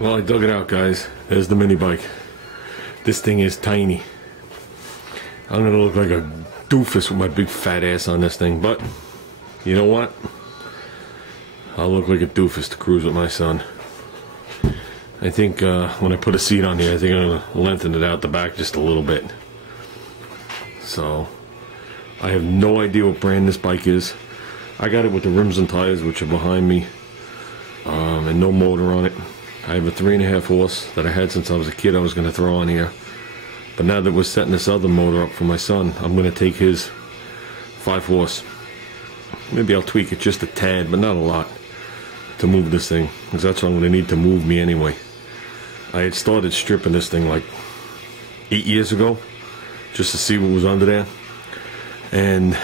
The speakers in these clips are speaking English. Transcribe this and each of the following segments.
Well, I dug it out, guys. There's the mini bike. This thing is tiny. I'm gonna look like a doofus with my big fat ass on this thing, but you know what? I'll look like a doofus to cruise with my son. I think when I put a seat on here, I think I'm gonna lengthen it out the back just a little bit. So I have no idea what brand this bike is. I got it with the rims and tires, which are behind me, and no motor on it. I have a 3.5 horse that I had since I was a kid I was going to throw on here. But now that we're setting this other motor up for my son, I'm going to take his 5 horse. Maybe I'll tweak it just a tad, but not a lot, to move this thing, because that's what I'm going to need to move me anyway. I had started stripping this thing like 8 years ago, just to see what was under there. And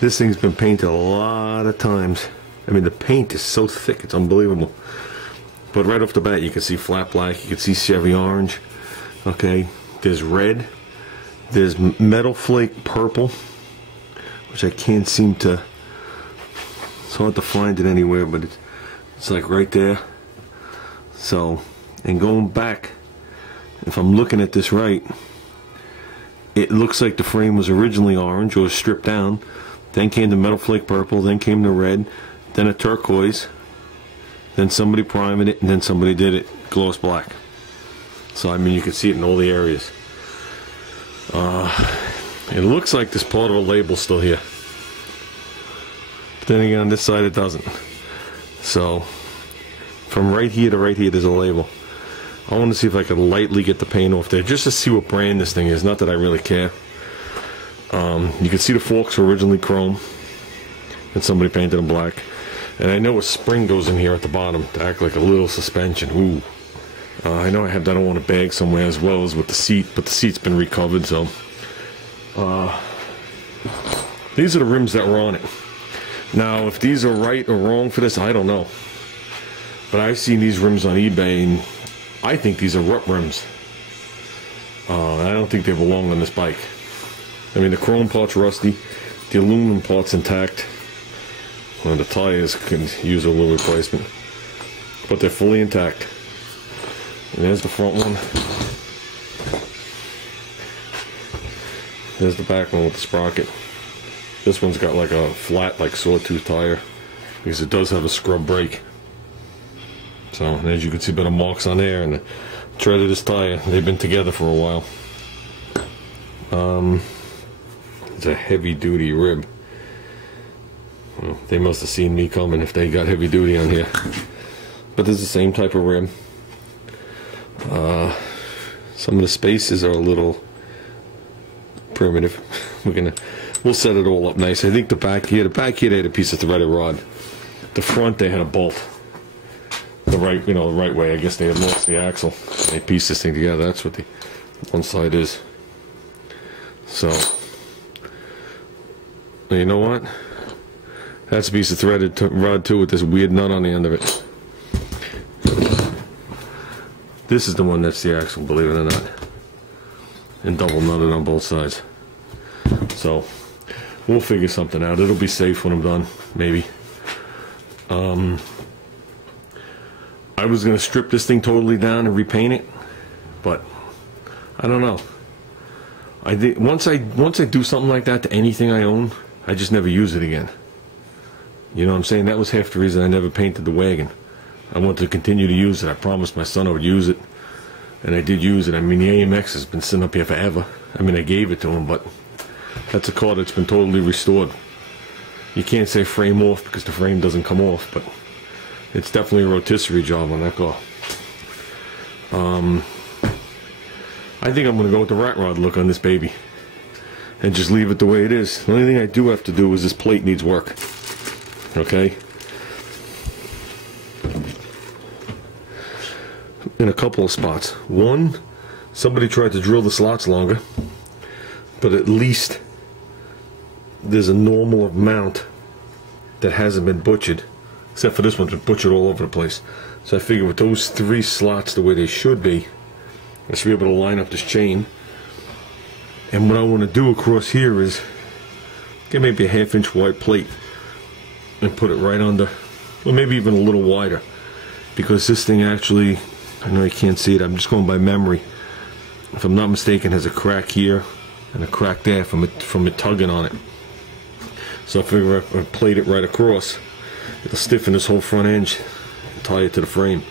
this thing's been painted a lot of times. I mean, the paint is so thick, it's unbelievable. But right off the bat, you can see flat black, you can see Chevy orange. Okay, there's red, there's metal flake purple, which I can't seem to, it's hard to find it anywhere, but it's like right there. So, and going back, if I'm looking at this right, it looks like the frame was originally orange or stripped down, then came the metal flake purple, then came the red, then a turquoise, then somebody primed it, and then somebody did it gloss black. So I mean, you can see it in all the areas. It looks like this part of a label still here, but then again on this side it doesn't. So from right here to right here there's a label. I want to see if I could lightly get the paint off there just to see what brand this thing is. Not that I really care. You can see the forks were originally chrome and somebody painted them black. And I know a spring goes in here at the bottom to act like a little suspension. Ooh. I know I have that on a bag somewhere as well as with the seat, but the seat's been recovered, so. These are the rims that were on it. Now, if these are right or wrong for this, I don't know. But I've seen these rims on eBay, and I think these are rut rims. I don't think they belong on this bike. I mean, the chrome part's rusty, the aluminum part's intact. Well, the tires can use a little replacement, but they're fully intact. And there's the front one. There's the back one with the sprocket. This one's got like a flat, like sawtooth tire, because it does have a scrub brake. So, and as you can see, a bit of marks on there, and the tread of this tire, they've been together for a while. It's a heavy-duty rib. Well, they must have seen me coming if they got heavy duty on here. But there's the same type of rim. Some of the spaces are a little primitive. We'll set it all up nice. I think the back here they had a piece of threaded rod. The front they had a bolt. The right way. I guess they had lost the axle. They pieced this thing together. That's what the one side is. So, you know what? That's a piece of threaded rod too with this weird nut on the end of it. This is the one that's the axle, believe it or not. And double nutted on both sides. So, we'll figure something out. It'll be safe when I'm done, maybe. I was going to strip this thing totally down and repaint it, but I don't know. I think once I do something like that to anything I own, I just never use it again. You know what I'm saying? That was half the reason I never painted the wagon. I wanted to continue to use it. I promised my son I would use it, and I did use it. I mean, the AMX has been sitting up here forever. I mean, I gave it to him, but that's a car that's been totally restored. You can't say frame off because the frame doesn't come off, but it's definitely a rotisserie job on that car. I think I'm going to go with the rat rod look on this baby and just leave it the way it is. The only thing I do have to do is this plate needs work. Okay? In a couple of spots. One, somebody tried to drill the slots longer, but at least there's a normal amount that hasn't been butchered, except for this one's been butchered all over the place. So I figure with those 3 slots the way they should be, I should be able to line up this chain. And what I want to do across here is get maybe a 1/2 inch wide plate and put it right under, or maybe even a little wider, because this thing actually, I know you can't see it, I'm just going by memory. If I'm not mistaken, has a crack here and a crack there from it tugging on it. So I figure if I plate it right across, it'll stiffen this whole front edge and tie it to the frame.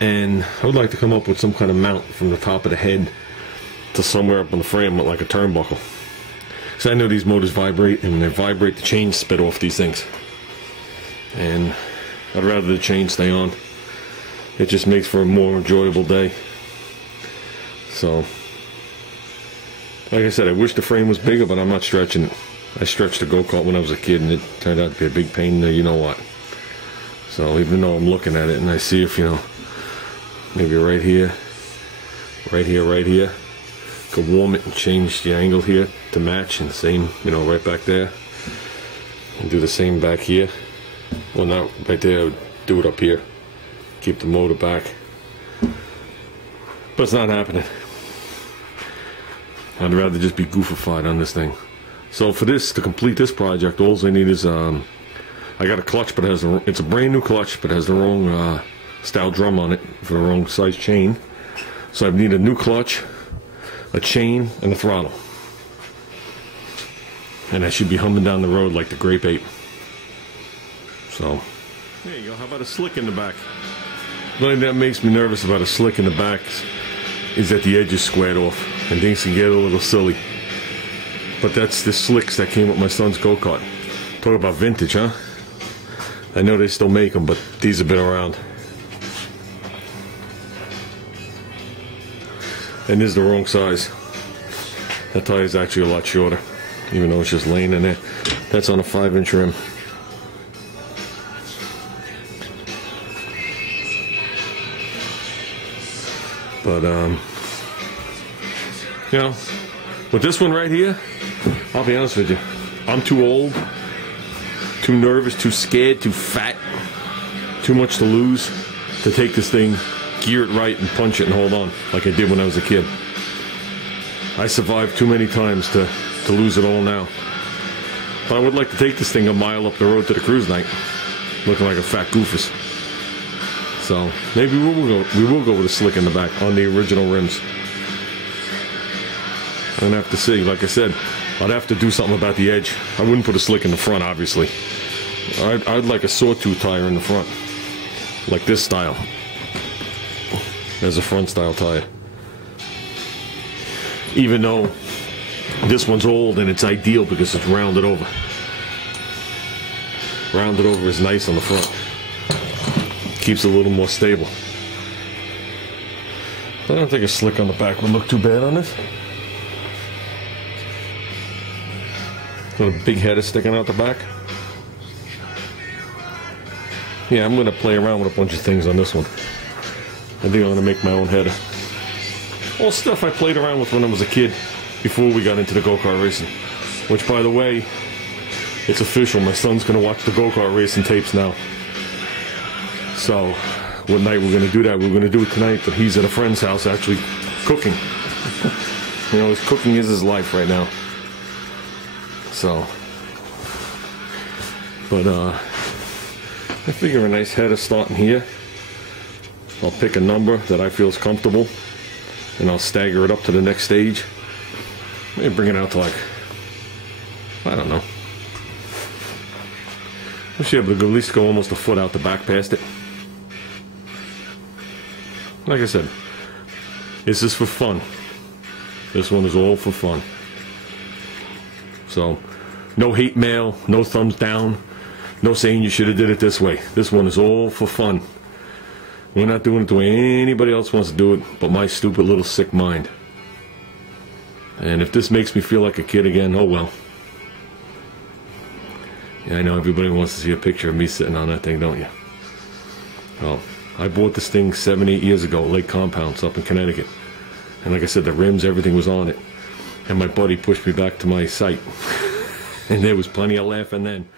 And I would like to come up with some kind of mount from the top of the head to somewhere up on the frame, like a turnbuckle. So I know these motors vibrate, and they vibrate the chain spit off these things. And I'd rather the chain stay on. It just makes for a more enjoyable day. So, like I said, I wish the frame was bigger, but I'm not stretching it. I stretched the go-kart when I was a kid, and it turned out to be a big pain in the you-know-what. So even though I'm looking at it, and I see if, you know, maybe right here, right here, right here, could warm it and change the angle here to match, and the same, you know, right back there, and do the same back here. Well, not right there, I would do it up here, keep the motor back, but it's not happening. I'd rather just be goofified on this thing. So for this, to complete this project, all I need is I got a clutch, but it's a brand new clutch, but it has the wrong style drum on it for the wrong size chain. So I need a new clutch, a chain, and a throttle. And I should be humming down the road like the Grape Ape. So, there you go. How about a slick in the back? The only thing that makes me nervous about a slick in the back is that the edge is squared off, and things can get a little silly. But that's the slicks that came with my son's go-kart. Talk about vintage, huh? I know they still make them, but these have been around. And this is the wrong size. That tire is actually a lot shorter, even though it's just laying in there. That's on a 5-inch rim. But, you know, with this one right here, I'll be honest with you, I'm too old, too nervous, too scared, too fat, too much to lose to take this thing, gear it right, and punch it and hold on like I did when I was a kid. I survived too many times to lose it all now. But I would like to take this thing a mile up the road to the cruise night, looking like a fat goofus. So maybe we will go with a slick in the back on the original rims. I'm gonna have to see. Like I said, I'd have to do something about the edge. I wouldn't put a slick in the front, obviously. I'd like a sawtooth tire in the front, like this style. There's a front style tire. Even though this one's old and it's ideal because it's rounded over. Rounded over is nice on the front. Keeps it a little more stable. I don't think a slick on the back would look too bad on this. Got a big header sticking out the back. Yeah, I'm going to play around with a bunch of things on this one. I think I'm going to make my own header. All stuff I played around with when I was a kid before we got into the go-kart racing. Which, by the way, it's official. My son's going to watch the go-kart racing tapes now. So, what night we're going to do that? We're going to do it tonight, but he's at a friend's house actually cooking. You know, his cooking is his life right now. So, but I figure a nice header starting here. I'll pick a number that I feel is comfortable, and I'll stagger it up to the next stage. Maybe bring it out to like, I don't know. We should be able to at least go almost a foot out the back past it. Like I said, this is for fun. This one is all for fun. So, no hate mail, no thumbs down, no saying you should have did it this way. This one is all for fun. We're not doing it the way anybody else wants to do it, but my stupid little sick mind. And if this makes me feel like a kid again, oh well. Yeah, I know everybody wants to see a picture of me sitting on that thing, don't you? Well, I bought this thing 7-8 years ago at Lake Compounds up in Connecticut. And like I said, the rims, everything was on it. And my buddy pushed me back to my site. And there was plenty of laughing then.